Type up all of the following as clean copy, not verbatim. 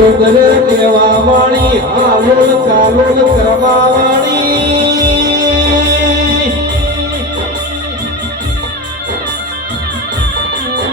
ડુંગરે લેવા વાળી હાલોલ કાલોલ કરવા વાળી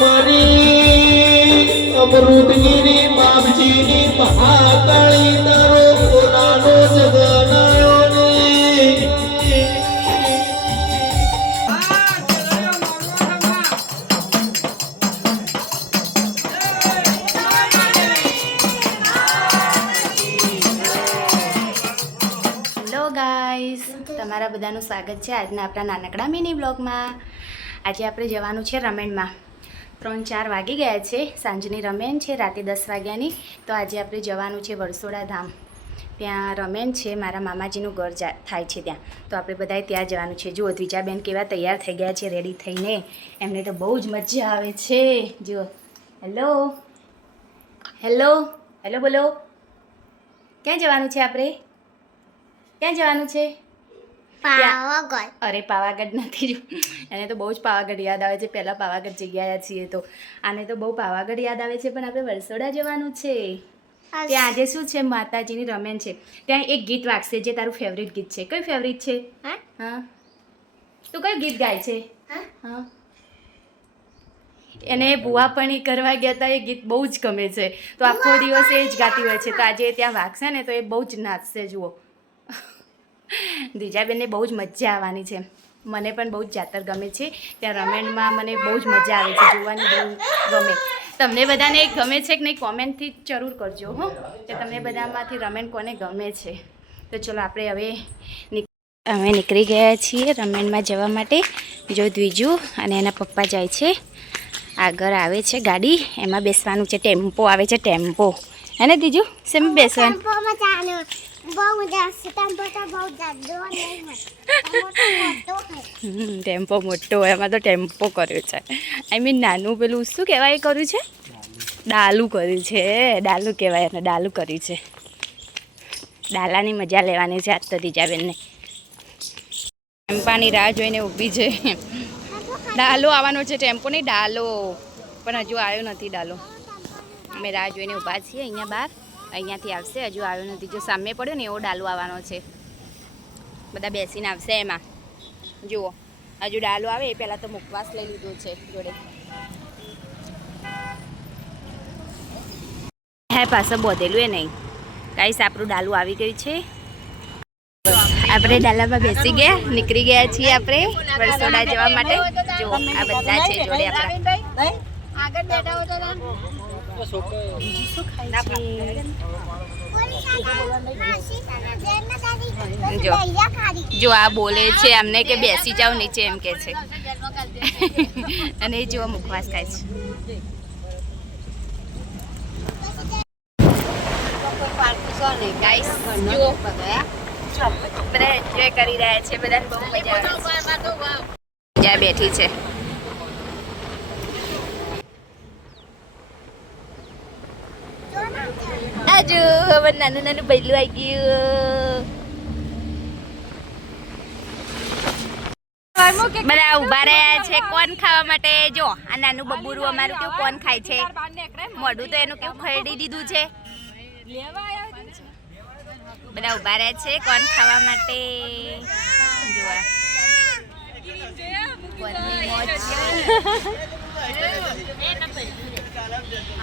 મારી અમૃતગીરી બાપજીની મહાકાળી તારો પોતાનો જગનાયો તમારા બધાનું સ્વાગત છે આજના આપણા નાનકડા મિની બ્લોગમાં. આજે આપણે જવાનું છે રમેણમાં. 3-4 વાગી ગયા છે, સાંજની રમેણ છે, રાતે 10 વાગ્યાની. તો આજે આપણે જવાનું છે વરસોડા ધામ. ત્યાં રમેણ છે, મારા મામાજીનું ઘર થાય છે ત્યાં. તો આપણે બધાએ ત્યાં જવાનું છે. જુઓ દ્વિજાબેન કેવા તૈયાર થઈ ગયા છે રેડી થઈને. એમને તો બહુ જ મજા આવે છે. જુઓ, હેલો હેલો હેલો બોલો. ક્યાં જવાનું છે આપણે? ક્યાં જવાનું છે? પાવાગઢ. અરે પાવાગઢ નથી. જો એને તો બહુ જ પાવાગઢ યાદ આવે છે. પહેલાં પાવાગઢ જઈ ગયા છીએ તો આને તો બહુ પાવાગઢ યાદ આવે છે. પણ આપણે વરસોડા જવાનું છે. ત્યાં આજે શું છે, માતાજીની રમેણ છે. ત્યાં એક ગીત વાગશે જે તારું ફેવરિટ ગીત છે. કયું ફેવરિટ છે? હા, તું કયું ગીત ગાય છે? હા, એને ભૂવાપણી કરવા ગયા હતા એ ગીત બહુ જ ગમે છે. તો આખો દિવસ એ જ ગાતી હોય છે. તો આજે ત્યાં વાગશે ને તો એ બહુ જ નાચશે. જુઓ, દ્વિજાબેનને બહુ જ મજા આવવાની છે. મને પણ બહુ જ જાતર ગમે છે. ત્યાં રમેણમાં મને બહુ જ મજા આવે છે, જોવાની બહુ ગમે. તમને બધાને ગમે છે કે નહીં કોમેન્ટથી જરૂર કરજો હો કે તમને બધામાંથી રમેણ કોને ગમે છે. તો ચલો આપણે હવે નીકળી ગયા છીએ રમેણમાં જવા માટે. જો દ્વિજુ અને એના પપ્પા જાય છે. આગળ આવે છે ગાડી, એમાં બેસવાનું છે. ટેમ્પો આવે છે, ટેમ્પો. હે ને દ્વિજુ? શેમાં બેસવાનું? ટેમ્પો મોટો હોય, એમાં તો ટેમ્પો કર્યો છે. આઈ મીન નાનું પેલું શું કહેવાય એ કર્યું છે? ડાલું કર્યું છે. ડાલું કહેવાય એને, ડાલું કર્યું છે. ડાલાની મજા લેવાની છે આજ તો દ્વિજાબેનને. ટેમ્પાની રાહ જોઈને ઊભી છે. ડાલો આવવાનો છે, ટેમ્પો નહીં ડાલો. પણ હજુ આવ્યો નથી ડાલો. અમે રાહ જોઈને ઊભા છીએ અહીંયા બહાર. અહીંયાથી આવશે, હજુ આવ્યો નથી. જો સામે પડ્યો ને એવો ડાલો આવવાનો છે. બધા બેસીને આવશે એમાં. જુઓ, હજુ ડાલો આવે એ પહેલાં તો મુખવાસ લઈ લીધો છે જોડે. હે પાછળ બોધેલું એ નહીં કાંઈ. આપણું ડાલું આવી ગયું છે. આપણે ડાલામાં બેસી ગયા, નીકળી ગયા છીએ આપણે વરસોડા જવા માટે. જો આ બધા છે જોડે આપણા. આગળ બેઠા હો તો જો આ બોલે છે અમને કે બેસી જાઓ નીચે એમ કે છે. અને એ જો મુખવાસ ખાય છે. ગાઈસ જો બધા એન્જોય કરી રહ્યા છે. બધાને બહુ મજા આવે છે. જ્યાં બેઠી છે આજુ હવે નાનું નાનું બૈલું આવી ગયું. બધા ઉભા રહ્યા છે કોણ ખાવા માટે. જો આ નાનું બબુરું અમારું કેવું કોણ ખાય છે. મોઢું તો એનું કેવું ખરડી દીધું છે. બધા ઉભા રહ્યા છે કોણ ખાવા માટે. જોવા કોણની મોજ.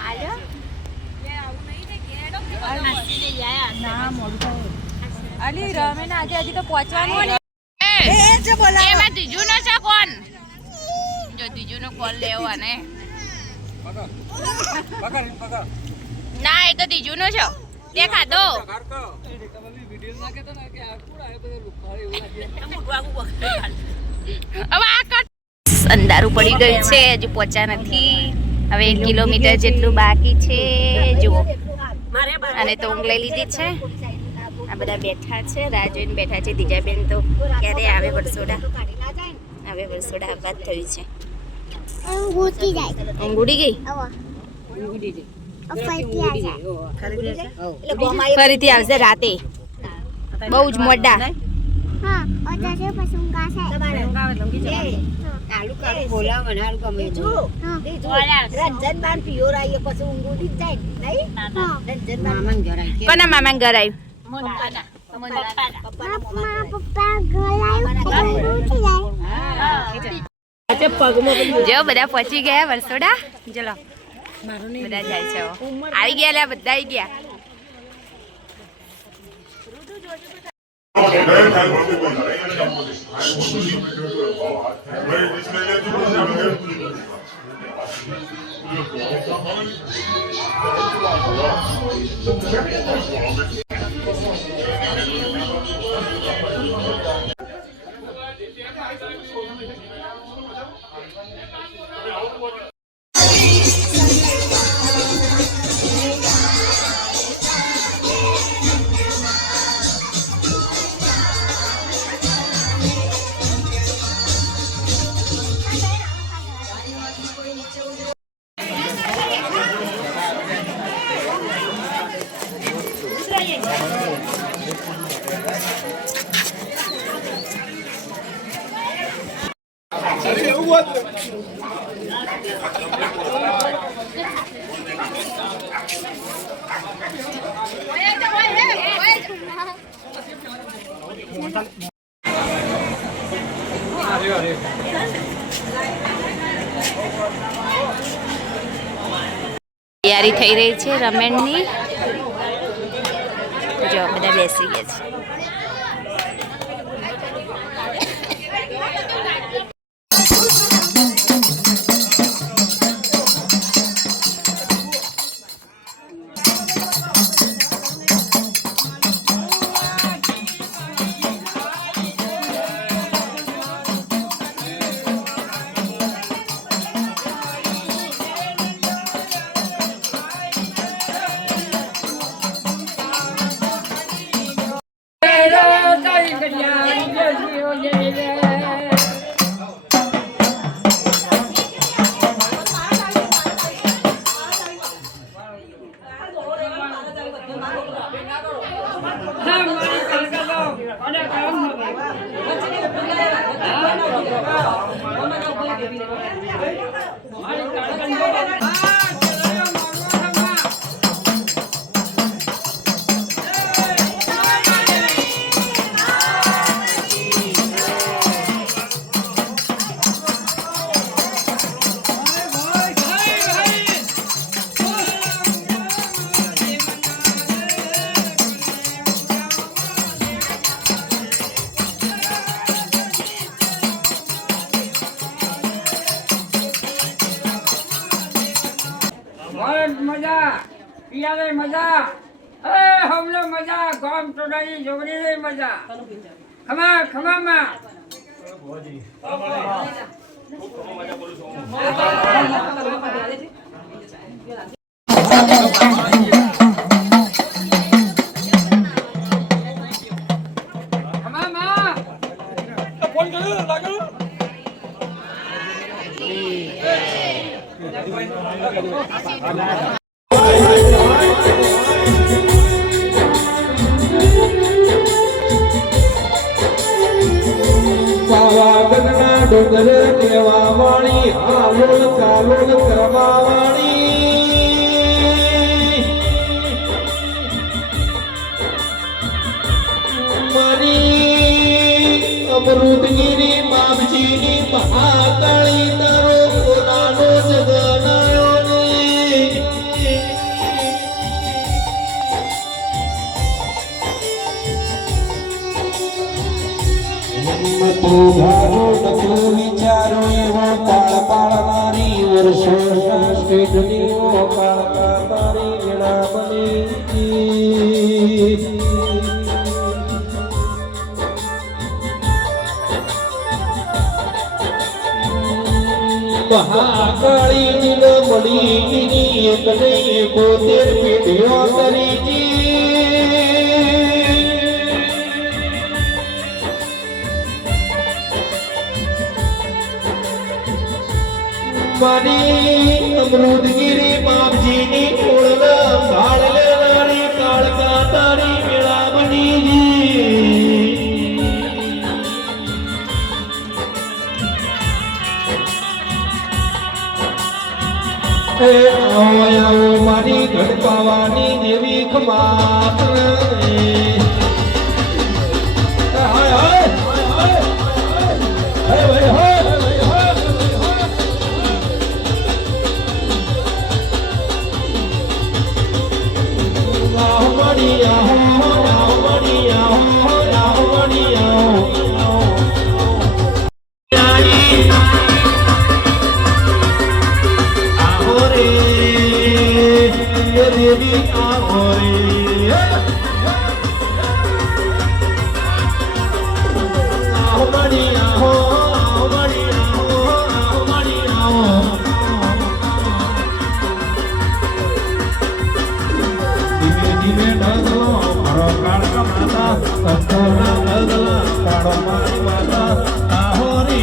હાલો અલી રમેન આજે હજી તો પહોંચવાનું ને. એમાં દીજુનો છે કોણ? જો દીજુનો કોલ લેવો ને. ના એ તો દીજુનો છે. તે ખાધો. અંધારું પડી ગયું છે, હજુ પહોંચ્યા નથી. હવે 1 કિલોમીટર જેટલું બાકી છે. જુઓ, અને તો ઊંઘ લઈ લીધી છે. આ બધા બેઠા છે, રાહ જોઈને બેઠા છે. દ્વિજાબેન તો ક્યારે આવે વરસોડા. હવે વરસોડા આવવા જ થયું છે. ઊંઘ ઉડી ગઈ. ફરીથી આવશે રાતે બહુ જ મોડા. હા ઓજાશે પછી ઊંઘા છે કાલુ કાલુ બોલાવ મનારું ગમે રંજન બાન પિયો રાઈએ પછી ઊંઘ ઉડી જાય નહીં રંજન મામન ઘરાય કે કોના મામાને ઘર આવ્યું? મારા પપ્પા ગલાયું ઉઠી જાય જો બધા પહોંચી ગયા વરસોડા. ચલો બધા જાય છે હવે. આવી ગયા લ્યા, બધા આવી ગયા. તૈયારી થઈ રહી છે રમેણની. જો બધા બેસી ગયા છે. મજા પિયારે મજા અરે હમને મજા ગામ ટોડાની જોગરી મજા ખમા ખમા માં ખમા માં ફોન કર્યો લાગ્યો પાવાગઢના ડુંગર દેવા વાળી હાલોલ કાલોલ કરવા વાળી મારી અમૃતગીરી બાપજીની મહાકાળી તારો પોતાનો જગનાયો ને તું ભારો નતું વિચારો એવો પાળ પાળનારી વર્ષો સંસ્કૃતની કાળકા તારી વેળા બની મહાકાળી દિલ મળી એક નહીં 72 પેઢીઓ કરી મારી અમૃતગીરી બાપજીની ઓળના ભાળ લેનારી કાળકા તારી મેળા બની એ આવો આવો મારી ગઢપાવાની દેવી ખમાત હાય હાય હાય હાય હાય આહો મારી આહો મારી આહો મારી આહો આહો રે દેવી આહો રે આહો મારી આહો મારી આહો મારી આહો ધીમે ધીમે ડગલો મારો કાળકા માતા સંતોના ડગલા કાળો મારી માતા આહો રે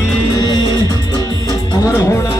અમર હોડા